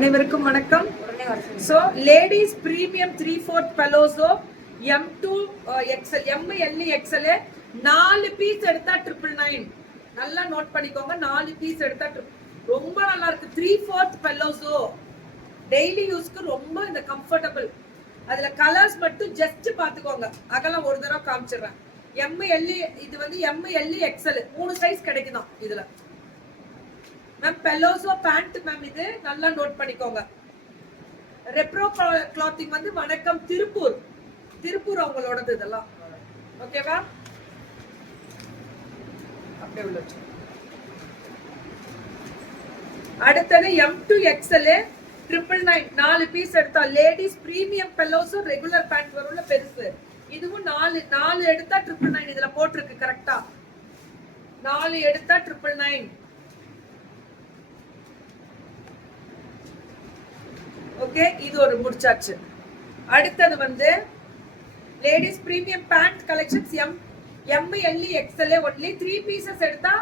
அனைவருக்கும் வணக்கம். So ladies premium 3/4 palazzo M2 XL ML XL 4 piece எடுத்தா 999. நல்லா நோட் பண்ணிக்கோங்க. 4 பீஸ் எடுத்தா ரொம்ப நல்லா இருக்கு. 3/4 பலோசோ டெய்லி யூஸ்க்கு ரொம்ப இந்த கம்ஃபர்டபிள். அதுல கலர்ஸ் மட்டும் ஜஸ்ட் பாத்துக்கோங்க. அகலம் ஒரு தடவை காமிச்சிடுறேன். ML இது வந்து ML XL 3 சைஸ் கிடைக்குதான் இதுல. மேம் பெலோசோ பேண்ட் மேம், இது நல்லா நோட் பண்ணிக்கோங்க. ரெப்ரோ கிளாத்திங் வந்து வணக்கம் திருப்பூர் அவங்களோடது இதெல்லாம். ஓகேவா? அப்படியே உள்ள அடுத்தது M2 XL 999 4 பீஸ் எடுத்தா லேடிஸ் பிரீமியம் பெலோசோ ரெகுலர் பேண்ட் வரும்ல பெருசு. இதுவும் 4 எடுத்தா 999. இதுல போட்டிருக்கு கரெக்டா. 4 எடுத்தா 999. ஓகே, இது ஒரு முடிச்சாச்சு. அடுத்தது வந்து ladies premium pant collections ML XL only 3 pieces எடுத்தா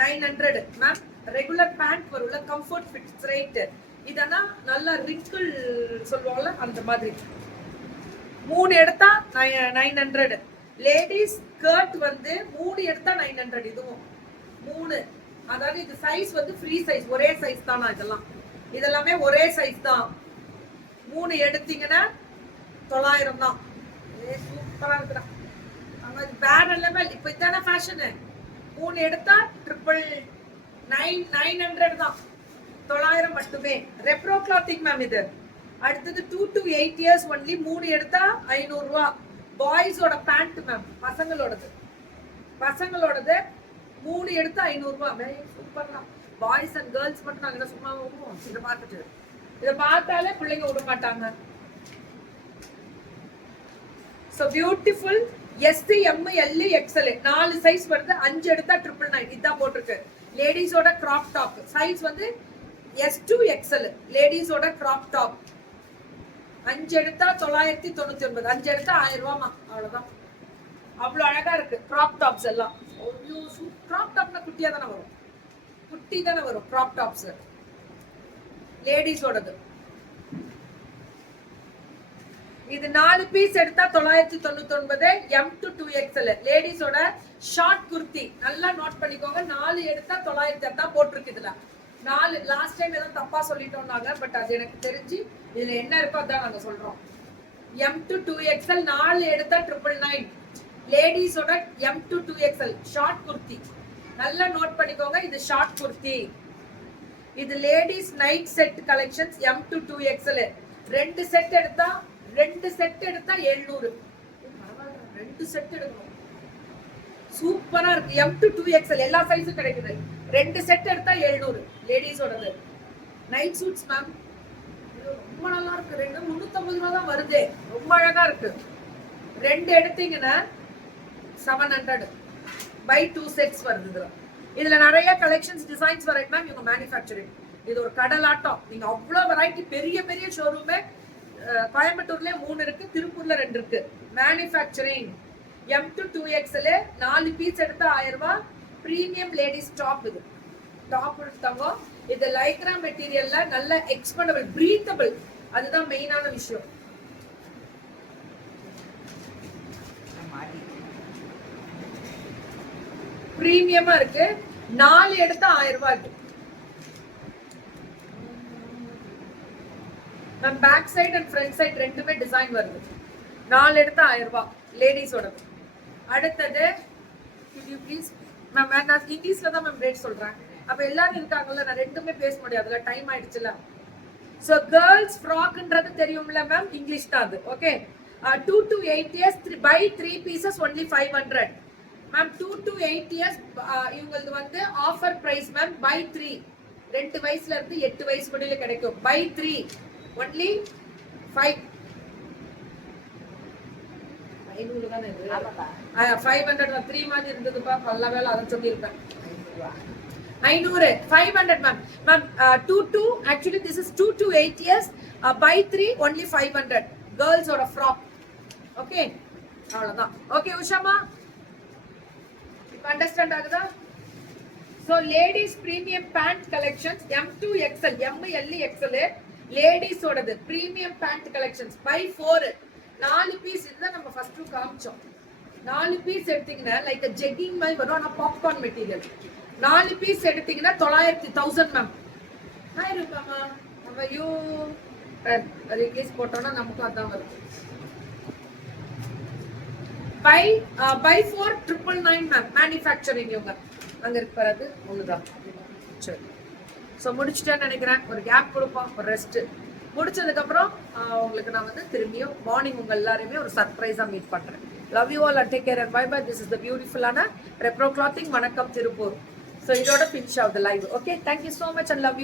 900 மேம். ரெகுலர் பேண்ட் வரும்ல கம்ஃபர்ட் ஃபிட் ஸ்ட்ரைட். இதெல்லாம் நல்ல ரிங்கிள் சொல்லுவாங்கல அந்த மாதிரி. 3 எடுத்தா 900. லேடிஸ் ஸ்கர்ட் வந்து 3 எடுத்தா 900. இதுவும் 3. அதாவது இது சைஸ் வந்து ஃப்ரீ சைஸ், ஒரே சைஸ் தானா இதெல்லாமே ஒரே சைஸ் தான். 3 எடுத்தீங்கன்னா 900 தான். சூப்பரா இருக்குடா. Bad level. இப்போ இதான ஃபேஷன். 3 எடுத்தா 900 தான். 900 மட்டுமே. ரெப்ரோ கிளாத்திங் மேம் இது. அடுத்தது 2 to 8 இயர்ஸ் ஒன்லி. 3 எடுத்தா 500 ரூபா. பாய்ஸோட பேண்ட் மேம், பசங்களோடது 3 எடுத்தா 500 ரூபா. சூப்பர் தான். பாய்ஸ் அண்ட் கேர்ள்ஸ் மட்டும் நாங்க சும்மா இதை பார்த்துட்டு இதை பார்த்தாலே பிள்ளைங்க விட மாட்டாங்க. So beautiful. SC ML XL 4 size வருது. 5 எடுத்தா 999. இதான் போட்டிருக்கு. லேடிஸோட கிராப் டாப் சைஸ் வந்து S2 XL. லேடிஸோட கிராப் டாப் 5 எடுத்தா 999. 5 எடுத்தா 1000 ரூபாமா. அவ்வளவுதான். அவ்வளவு அழகா இருக்கு கிராப் டாப்ஸ் எல்லாம். கிராப் டாப்னா குட்டியா தானே வரும். குட்டி தானே வரும் கிராப் டாப்ஸ் லேடிஸோடது. இது 4 பீஸ் எடுத்தா 999. M2 2XL லேடிஸோட short kurti. நல்லா நோட் பண்ணிக்கோங்க. 4 எடுத்தா 900 தான் போட்டிருக்கு இதுல. 4 லாஸ்ட் டைம் ஏதோ தப்பா சொல்லிட்டோம்னாங்க. பட் அது எனக்கு தெரிஞ்சு இதுல என்ன இருக்கோ அதான் நாங்க சொல்றோம். M2 2XL 4 எடுத்தா 999. லேடிஸோட M2 2XL ஷார்ட் குர்த்தி. நல்லா நோட் பண்ணிக்கோங்க. இது ஷார்ட் குர்த்தி. இது ladies night set collections M2 2XL. 2 set எடுத்தா 700. 2 செட் எடுக்கணும். சூப்பரா இருக்கு. M2 2XL எல்லா சைஸும் கிடைக்குது. 2 செட் எடுத்தா 700. லேடிஸோடது நைட் சூட்ஸ் மேம். ரொம்ப நல்லா இருக்கு. 350 ரூபா தான் வருது. ரொம்ப அழகா இருக்கு. 2 எடுத்தீங்கன்னா 700 by 2 செட்ஸ் வருது. இதுல நிறைய கலெக்ஷன்ஸ் டிசைன்ஸ் வரைக்கும் மேம். இவங்க மேனுஃபேக்சரிங். இது ஒரு கடலாட்டம். நீங்க அவ்வளவு வெரைட்டி. பெரிய ஷோரூமே கோயம்புத்தூர்ல 3 இருக்கு, திருப்பூர்ல 2 இருக்கு. மேனுஃபேக்சரிங். M2 2XL 4 பீஸ் எடுத்தா 1000 ரூபாய். Premium ladies top. இது டாப் எடுத்தாங்க. இது லைக்ரா மெட்டீரியல்ல நல்ல எக்ஸ்பெண்டபிள், பிரீத்தபிள். அதுதான் மெயினான விஷயம். பிரீமியமா இருக்கு. 4 எடுத்தா 1000 ரூபாய். Ma'am back side and front side ரெண்டுமே டிசைன் வருது. 4 எடுத்தா 1000 ரூபாய் லேடிஸோட. அடுத்தது ப்ளீஸ் மேம், நான் இங்கிலீஷ்ல தான் மேம் ரேட் சொல்றேன். அப்ப எல்லாரும் இருக்காங்கல்ல, நான் ரெண்டுமே பேச முடியாதுல, டைம் ஆயிடுச்சுல. சோ கேர்ள்ஸ் ஃப்ராக்ன்றது தெரியும்ல மேம், இங்கிலீஷ் தான் அது. Okay. 2 to 8 years by 3 pieces only 500 ma'am. 2 to 8 years இவங்களுக்கு வந்து ஆஃபர் பிரைஸ் மேம். by 3 2 வயசுல இருந்து 8 வயசு முடியல கிடைக்கும். by 3 only 500 தானே இது. 500 3 மாதிரி இருந்ததுப்பா. நல்ல வேலை அதை சொல்லியிருப்பேன். 500 500 ma'am. Ma'am 2 to actually this is 2 to 8 years by 3 only 500 girls ஓட frock. ஓகே, அவ்வளவுதான். ஓகே உஷாமா, இப்போ அண்டர்ஸ்டாண்ட் ஆகுதா? So ladies premium pant collections M2 XL, M L XL லேடிஸோடது premium pant collections by 4 4 piece இதுதான் நம்ம ஃபர்ஸ்ட் காமிச்சோம். 4 piece எடுத்தீங்கன்னா like ஜெக்கிங் மாதிரி வரும், ஆனா பாப்கார்ன் மெட்டீரியல். 4 பீஸ் எடுத்தீங்கன்னா 1000 மேம். ஹாய் ரூபாமா, நம்ம யூ ரிலீஸ் போட்டோம்னா நமக்கு அதான் வரும். By 4 999 ma'am. மேனுஃபேக்சரிங் இவங்க அங்க இருக்கு பாருங்க, ஒண்ணுதான். சரி, ஸோ முடிச்சுட்டேன்னு நினைக்கிறேன். ஒரு கேப் கொடுப்போம், ஒரு ரெஸ்ட். முடிச்சதுக்கு அப்புறம் உங்களுக்கு நான் வந்து திரும்பியும் மார்னிங் உங்க எல்லாரையுமே ஒரு சர்ப்ரைஸா மீட் பண்றேன். Love you all, take care and bye bye. This is the பியூட்டிஃபுல்லான ரெப்ரோ கிளாத்திங். வணக்கம் திருப்பூர். ஸோ இதோட ஃபினிஷ் ஆகுது live. Okay, thank you so much and love you.